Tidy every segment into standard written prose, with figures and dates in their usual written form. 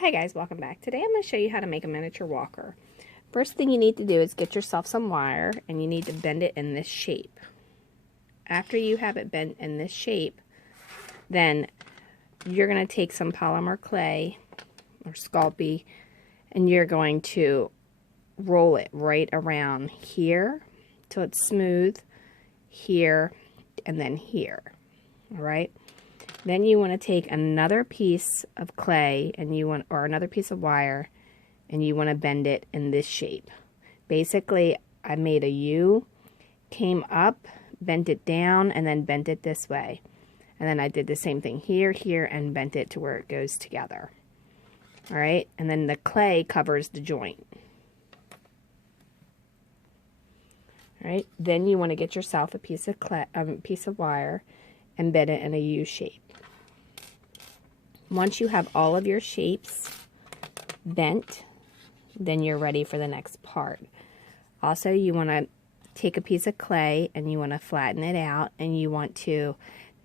Hi guys, welcome back. Today I'm going to show you how to make a miniature walker. First thing you need to do is get yourself some wire and you need to bend it in this shape. After you have it bent in this shape, then you're going to take some polymer clay or Sculpey and you're going to roll it right around here till it's smooth, here, and then here. Alright? Then you want to take another piece of clay and or another piece of wire and you want to bend it in this shape. Basically, I made a U, came up, bent it down, and then bent it this way. And then I did the same thing here, here, and bent it to where it goes together. Alright, and then the clay covers the joint. Alright, then you want to get yourself a piece of wire and bend it in a U shape. Once you have all of your shapes bent, then you're ready for the next part. Also, you want to take a piece of clay and you want to flatten it out, and you want to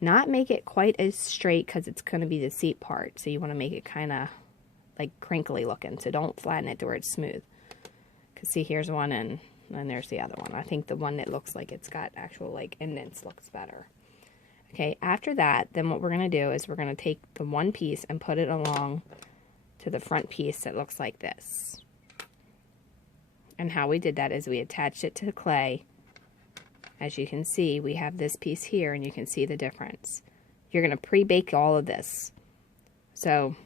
not make it quite as straight because it's going to be the seat part. So you want to make it kind of like crinkly looking. So don't flatten it to where it's smooth. Because see, here's one and there's the other one. I think the one that looks like it's got actual like indents looks better. Okay, after that, then what we're going to do is we're going to take the one piece and put it along to the front piece that looks like this. And how we did that is we attached it to the clay. As you can see, we have this piece here, and you can see the difference. You're going to pre-bake all of this. So,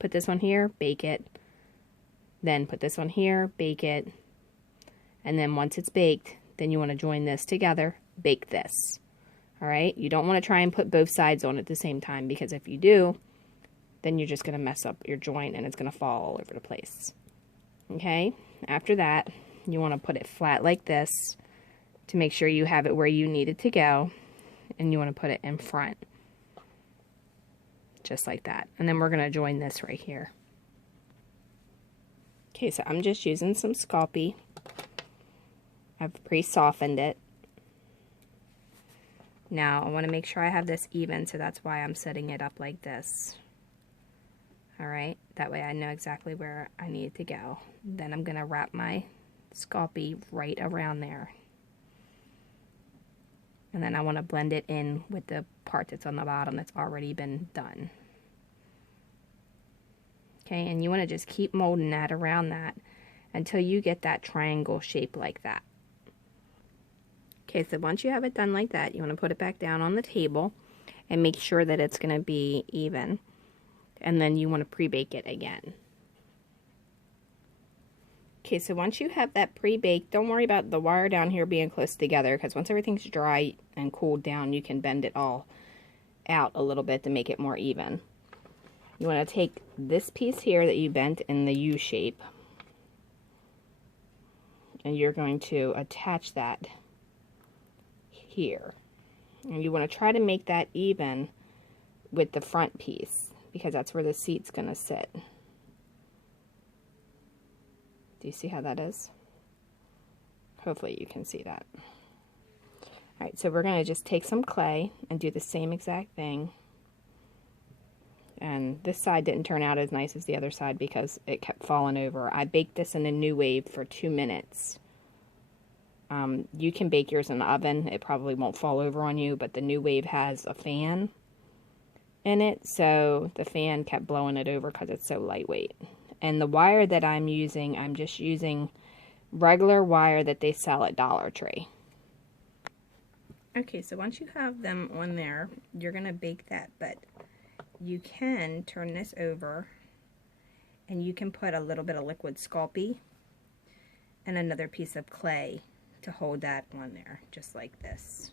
put this one here, bake it. Then put this one here, bake it. And then once it's baked, then you want to join this together, bake this. Alright, you don't want to try and put both sides on at the same time, because if you do, then you're just going to mess up your joint and it's going to fall all over the place. Okay, after that, you want to put it flat like this to make sure you have it where you need it to go, and you want to put it in front. Just like that. And then we're going to join this right here. Okay, so I'm just using some Sculpey. I've pre-softened it. Now, I want to make sure I have this even, so that's why I'm setting it up like this. Alright, that way I know exactly where I need to go. Then I'm going to wrap my Sculpey right around there. And then I want to blend it in with the part that's on the bottom that's already been done. Okay, and you want to just keep molding that around that until you get that triangle shape like that. Okay, so once you have it done like that, you want to put it back down on the table and make sure that it's going to be even. And then you want to pre-bake it again. Okay, so once you have that pre-baked, don't worry about the wire down here being close together, because once everything's dry and cooled down, you can bend it all out a little bit to make it more even. You want to take this piece here that you bent in the U shape, and you're going to attach that here. And you want to try to make that even with the front piece, because that's where the seat's going to sit. Do you see how that is? Hopefully you can see that. Alright, so we're going to just take some clay and do the same exact thing. And this side didn't turn out as nice as the other side because it kept falling over. I baked this in a New Wave for 2 minutes. You can bake yours in the oven. It probably won't fall over on you, but the New Wave has a fan in it, so the fan kept blowing it over because it's so lightweight. And the wire that I'm just using regular wire that they sell at Dollar Tree. Okay, so once you have them on there, you're going to bake that, but you can turn this over and you can put a little bit of liquid Sculpey and another piece of clay to hold that on there, just like this.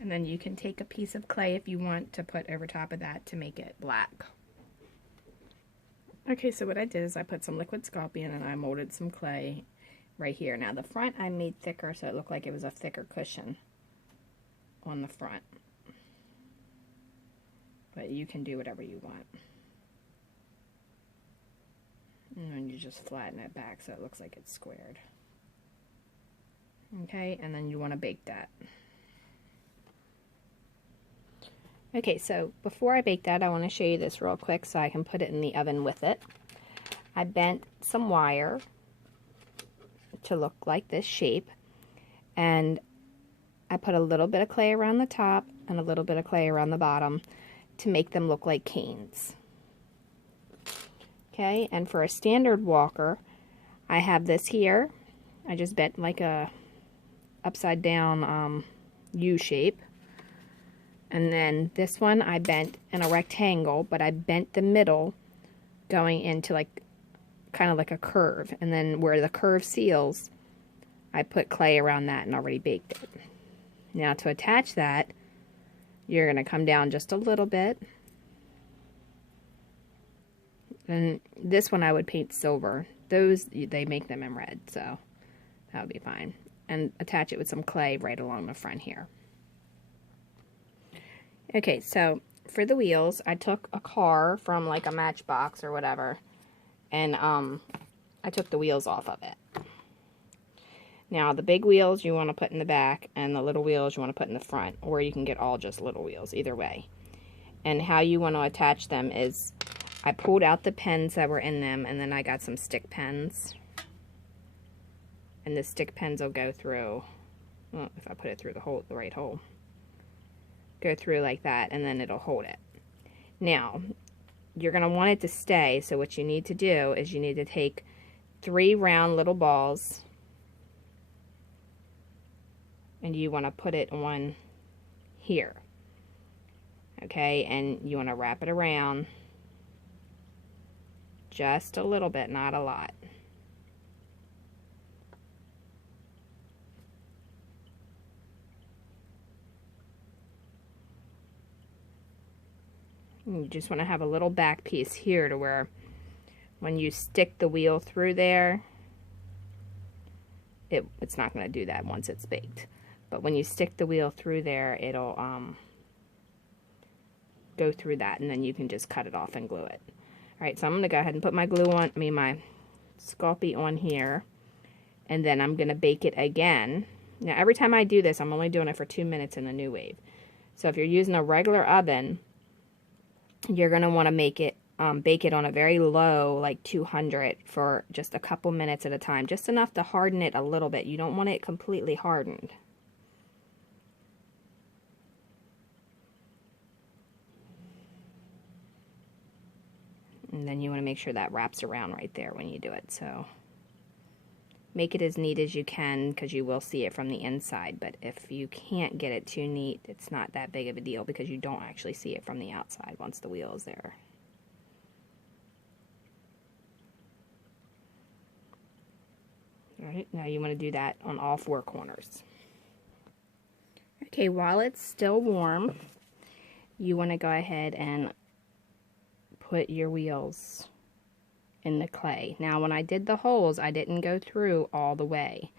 And then you can take a piece of clay if you want to put over top of that to make it black. Okay, so what I did is I put some liquid Sculpey in and I molded some clay right here. Now the front I made thicker so it looked like it was a thicker cushion on the front. But you can do whatever you want. And then you just flatten it back so it looks like it's squared. Okay, and then you want to bake that. Okay, so before I bake that, I want to show you this real quick so I can put it in the oven with it. I bent some wire to look like this shape, and I put a little bit of clay around the top and a little bit of clay around the bottom to make them look like canes. Okay, and for a standard walker, I have this here. I just bent like a upside down U shape. And then this one I bent in a rectangle, but I bent the middle going into like kind of like a curve. And then where the curve seals, I put clay around that and already baked it. Now to attach that, you're going to come down just a little bit. And this one I would paint silver. Those, they make them in red, so that would be fine. And attach it with some clay right along the front here. Okay, so for the wheels, I took a car from like a Matchbox or whatever, and I took the wheels off of it. Now, the big wheels you want to put in the back, and the little wheels you want to put in the front, or you can get all just little wheels, either way. And how you want to attach them is, I pulled out the pens that were in them, and then I got some stick pens. And the stick pens will go through, well, if I put it through the right hole. Go through like that, and then it'll hold it. Now, you're going to want it to stay, so what you need to do is you need to take 3 round little balls, and you want to put it on here. Okay, and you want to wrap it around just a little bit, not a lot. You just want to have a little back piece here to where when you stick the wheel through there, it's not going to do that once it's baked. But when you stick the wheel through there, it'll go through that, and then you can just cut it off and glue it. Alright, so I'm going to go ahead and put my glue on, my Sculpey on here, and then I'm going to bake it again. Now every time I do this, I'm only doing it for 2 minutes in the New Wave. So if you're using a regular oven, you're going to want to make it, bake it on a very low, like 200 for just a couple minutes at a time. Just enough to harden it a little bit. You don't want it completely hardened. And then you want to make sure that wraps around right there when you do it. So make it as neat as you can, because you will see it from the inside. But if you can't get it too neat, it's not that big of a deal, because you don't actually see it from the outside once the wheel is there. Alright, now you want to do that on all 4 corners. Okay, while it's still warm, you want to go ahead and put your wheels in the clay. Now, when I did the holes, I didn't go through all the way.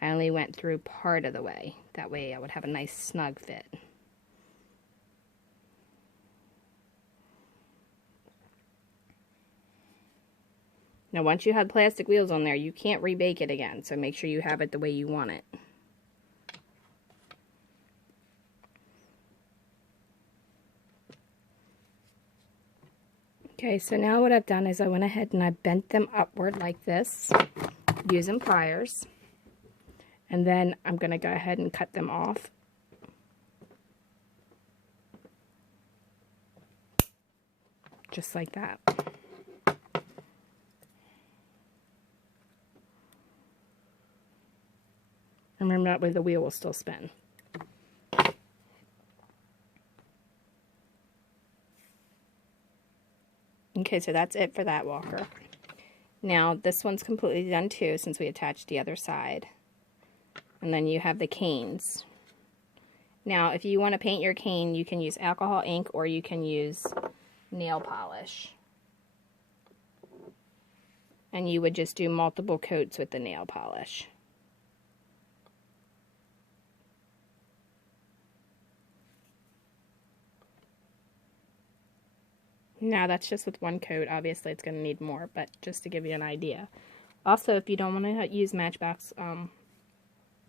I only went through part of the way. That way I would have a nice snug fit. Now, once you have plastic wheels on there, you can't rebake it again, so make sure you have it the way you want it. Okay, so now what I've done is I went ahead and I bent them upward like this, using pliers. And then I'm going to go ahead and cut them off. Just like that. And remember, that way the wheel will still spin. Okay, so that's it for that walker. Now, this one's completely done too, since we attached the other side. And then you have the canes. Now, if you want to paint your cane, you can use alcohol ink, or you can use nail polish. And you would just do multiple coats with the nail polish. Now that's just with one coat. Obviously it's going to need more, but just to give you an idea. Also, if you don't want to use Matchbox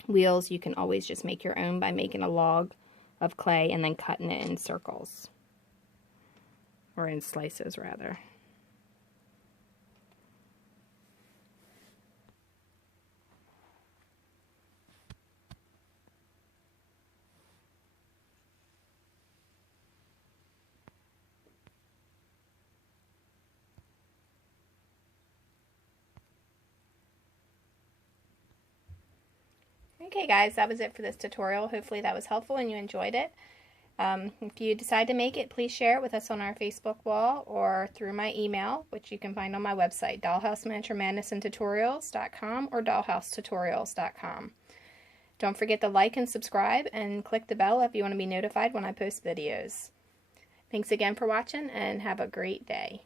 wheels, you can always just make your own by making a log of clay and then cutting it in circles. Or in slices, rather. Okay guys, that was it for this tutorial. Hopefully that was helpful and you enjoyed it. If you decide to make it, please share it with us on our Facebook wall or through my email, which you can find on my website, dollhouseminiaturemadnessandtutorials.com or dollhousetutorials.com. Don't forget to like and subscribe and click the bell if you want to be notified when I post videos. Thanks again for watching and have a great day.